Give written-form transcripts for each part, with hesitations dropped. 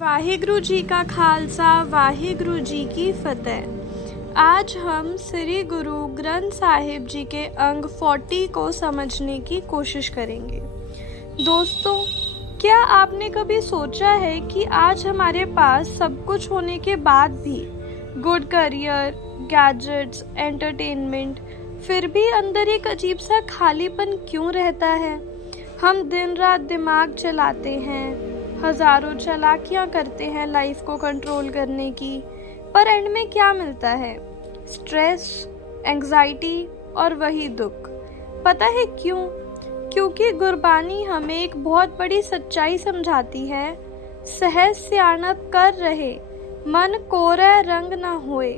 वाहिगुरु जी का खालसा वाहिगुरु जी की फतेह। आज हम श्री गुरु ग्रंथ साहिब जी के अंग 40 को समझने की कोशिश करेंगे। दोस्तों, क्या आपने कभी सोचा है कि आज हमारे पास सब कुछ होने के बाद भी गुड करियर, गैजेट्स, एंटरटेनमेंट, फिर भी अंदर एक अजीब सा खालीपन क्यों रहता है? हम दिन रात दिमाग चलाते हैं, हजारों चालाकियां करते हैं लाइफ को कंट्रोल करने की, पर एंड में क्या मिलता है? स्ट्रेस, एंग्जाइटी और वही दुख। पता है क्यों? क्योंकि गुरबानी हमें एक बहुत बड़ी सच्चाई समझाती है, सहज सियाणप कर रहे मन कोरे रंग न होए।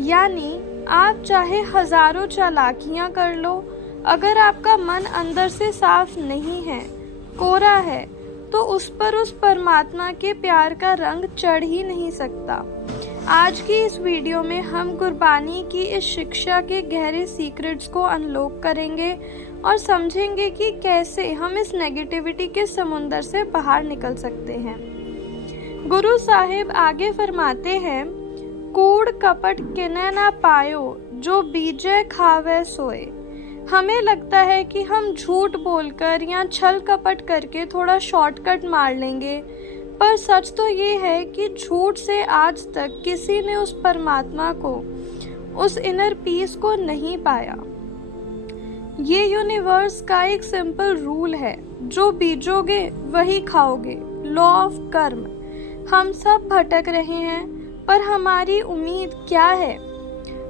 यानी आप चाहे हजारों चालाकियां कर लो, अगर आपका मन अंदर से साफ नहीं है, कोरा है, तो उस पर उस परमात्मा के प्यार का रंग चढ़ ही नहीं सकता। आज की इस वीडियो में हम गुरबानी की इस शिक्षा के गहरे सीक्रेट्स को अनलॉक करेंगे और समझेंगे कि कैसे हम इस नेगेटिविटी के समुंदर से बाहर निकल सकते हैं। गुरु साहिब आगे फरमाते हैं, कूड़ कपट किने ना पायो, जो बीजे खावे सोए। हमें लगता है कि हम झूठ बोलकर या छल कपट करके थोड़ा शॉर्टकट मार लेंगे, पर सच तो ये है कि झूठ से आज तक किसी ने उस परमात्मा को, उस इनर पीस को नहीं पाया। ये यूनिवर्स का एक सिंपल रूल है, जो बीजोगे वही खाओगे, लॉ ऑफ कर्म। हम सब भटक रहे हैं, पर हमारी उम्मीद क्या है?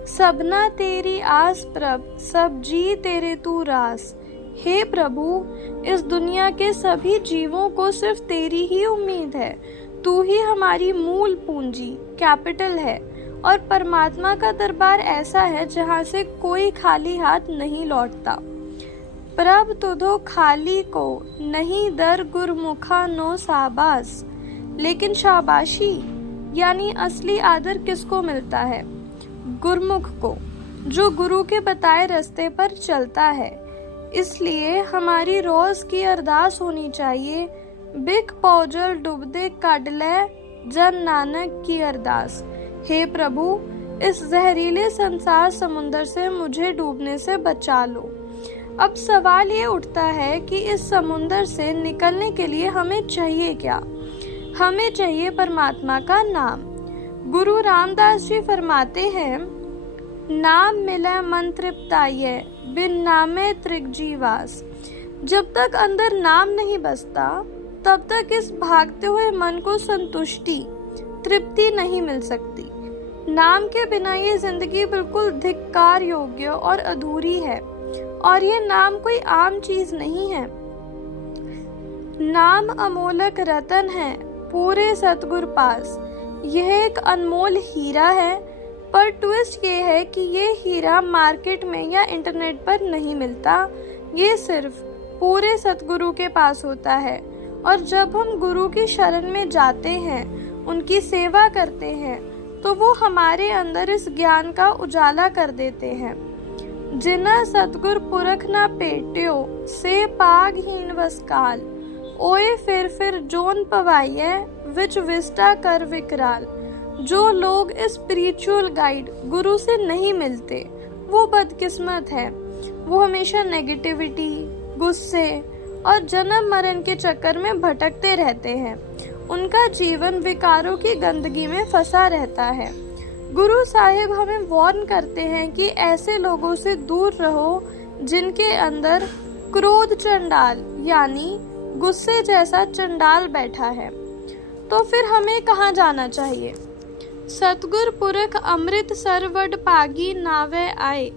सबना तेरी आस प्रभ, सब जी तेरे तू रास। हे प्रभु, इस दुनिया के सभी जीवों को सिर्फ तेरी ही उम्मीद है। तू ही हमारी मूल पूंजी, कैपिटल है, और परमात्मा का दरबार ऐसा है जहाँ से कोई खाली हाथ नहीं लौटता। प्रभ तुधो खाली को नहीं दर गुरमुखा नो शाबाश। लेकिन शाबाशी यानी असली आदर किसको मिलता है? गुरमुख को, जो गुरु के बताए रास्ते पर चलता है। इसलिए हमारी रोज की अरदास होनी चाहिए, बिक पौजल डुबदे काडले जन नानक की अरदास। हे प्रभु, इस जहरीले संसार समुंदर से मुझे डूबने से बचा लो। अब सवाल ये उठता है कि इस समुंदर से निकलने के लिए हमें चाहिए क्या? हमें चाहिए परमात्मा का नाम। गुरु रामदास जी फरमाते हैं, नाम मिले मन तृप्ताये, बिन नामे त्रिगजीवास। जब तक अंदर नाम नहीं बसता, तब तक इस भागते हुए मन को संतुष्टि, तृप्ति नहीं मिल सकती। नाम के बिना ये जिंदगी बिल्कुल धिक्कार योग्य और अधूरी है, और ये नाम कोई आम चीज नहीं है। नाम अमोलक रतन है पूरे सतगुर पास। यह एक अनमोल हीरा है, पर ट्विस्ट ये है कि ये हीरा मार्केट में या इंटरनेट पर नहीं मिलता। ये सिर्फ पूरे सतगुरु के पास होता है। और जब हम गुरु की शरण में जाते हैं, उनकी सेवा करते हैं, तो वो हमारे अंदर इस ज्ञान का उजाला कर देते हैं। जिना सतगुर पुरख ना पेट्यो, से पागहीन वसकाल। ओए फिर जोन पवाइये, विच विस्टा कर विकराल। जो लोग इस स्पिरिचुअल गाइड गुरु से नहीं मिलते, वो बदकिस्मत है। वो हमेशा नेगेटिविटी, गुस्से और जन्म मरण के चक्कर में भटकते रहते हैं। उनका जीवन विकारों की गंदगी में फंसा रहता है। गुरु साहिब हमें वार्न करते हैं कि ऐसे लोगों से दूर रहो जिनके अंदर क्रोध चंडाल यानी गुस्से जैसा चंडाल बैठा है। तो फिर हमें कहाँ जाना चाहिए? सतगुर पुरख अमृत सरवड पागी नावे आए।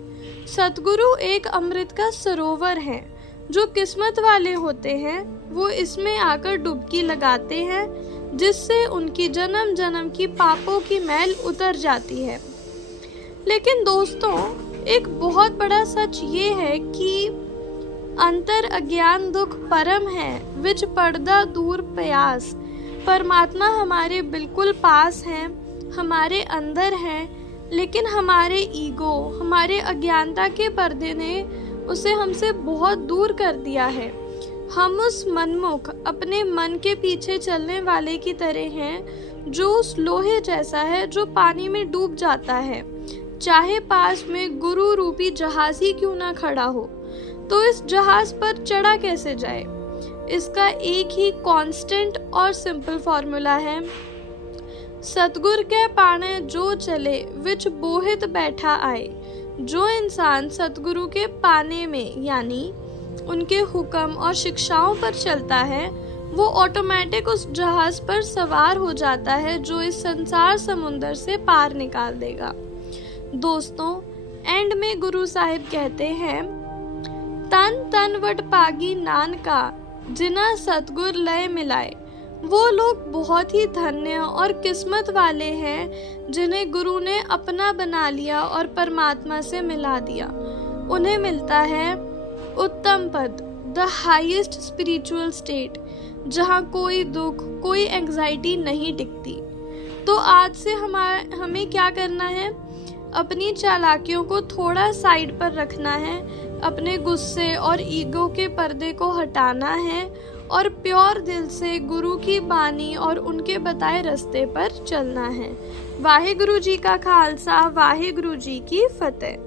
सतगुरु एक अमृत का सरोवर है। जो किस्मत वाले होते हैं, वो इसमें आकर डुबकी लगाते हैं, जिससे उनकी जन्म जन्म की पापों की मैल उतर जाती है। लेकिन दोस्तों, एक बहुत बड़ा सच ये है कि अंतर अज्ञान दुख परम है, विच पर्दा दूर प्यास। परमात्मा हमारे बिल्कुल पास हैं, हमारे अंदर हैं, लेकिन हमारे ईगो, हमारे अज्ञानता के पर्दे ने उसे हमसे बहुत दूर कर दिया है। हम उस मनमुख अपने मन के पीछे चलने वाले की तरह हैं, जो उस लोहे जैसा है जो पानी में डूब जाता है, चाहे पास में गुरु रूपी जहाज ही क्यों ना खड़ा हो। तो इस जहाज पर चढ़ा कैसे जाए? इसका एक ही कांस्टेंट और सिंपल फॉर्मूला है, सतगुर के पाने जो चले विच बोहित बैठा आए। जो इंसान सतगुरु के पाने में यानी उनके हुक्म और शिक्षाओं पर चलता है, वो ऑटोमेटिक उस जहाज पर सवार हो जाता है जो इस संसार समुंदर से पार निकाल देगा। दोस्तों, एंड में गुरु साहिब कहते हैं, तन तन वट पागी नानका जिना सतगुर लय मिलाए। वो लोग बहुत ही धन्य और किस्मत वाले हैं जिन्हें गुरु ने अपना बना लिया और परमात्मा से मिला दिया। उन्हें मिलता है उत्तम पद, द हाईएस्ट स्पिरिचुअल स्टेट, जहाँ कोई दुख, कोई एंग्जाइटी नहीं टिकती। तो आज से हमें क्या करना है? अपनी चालाकियों को थोड़ा साइड पर रखना है, अपने गुस्से और ईगो के पर्दे को हटाना है और प्योर दिल से गुरु की बानी और उनके बताए रास्ते पर चलना है। वाहिगुरु जी का खालसा, वाहिगुरु जी की फतेह।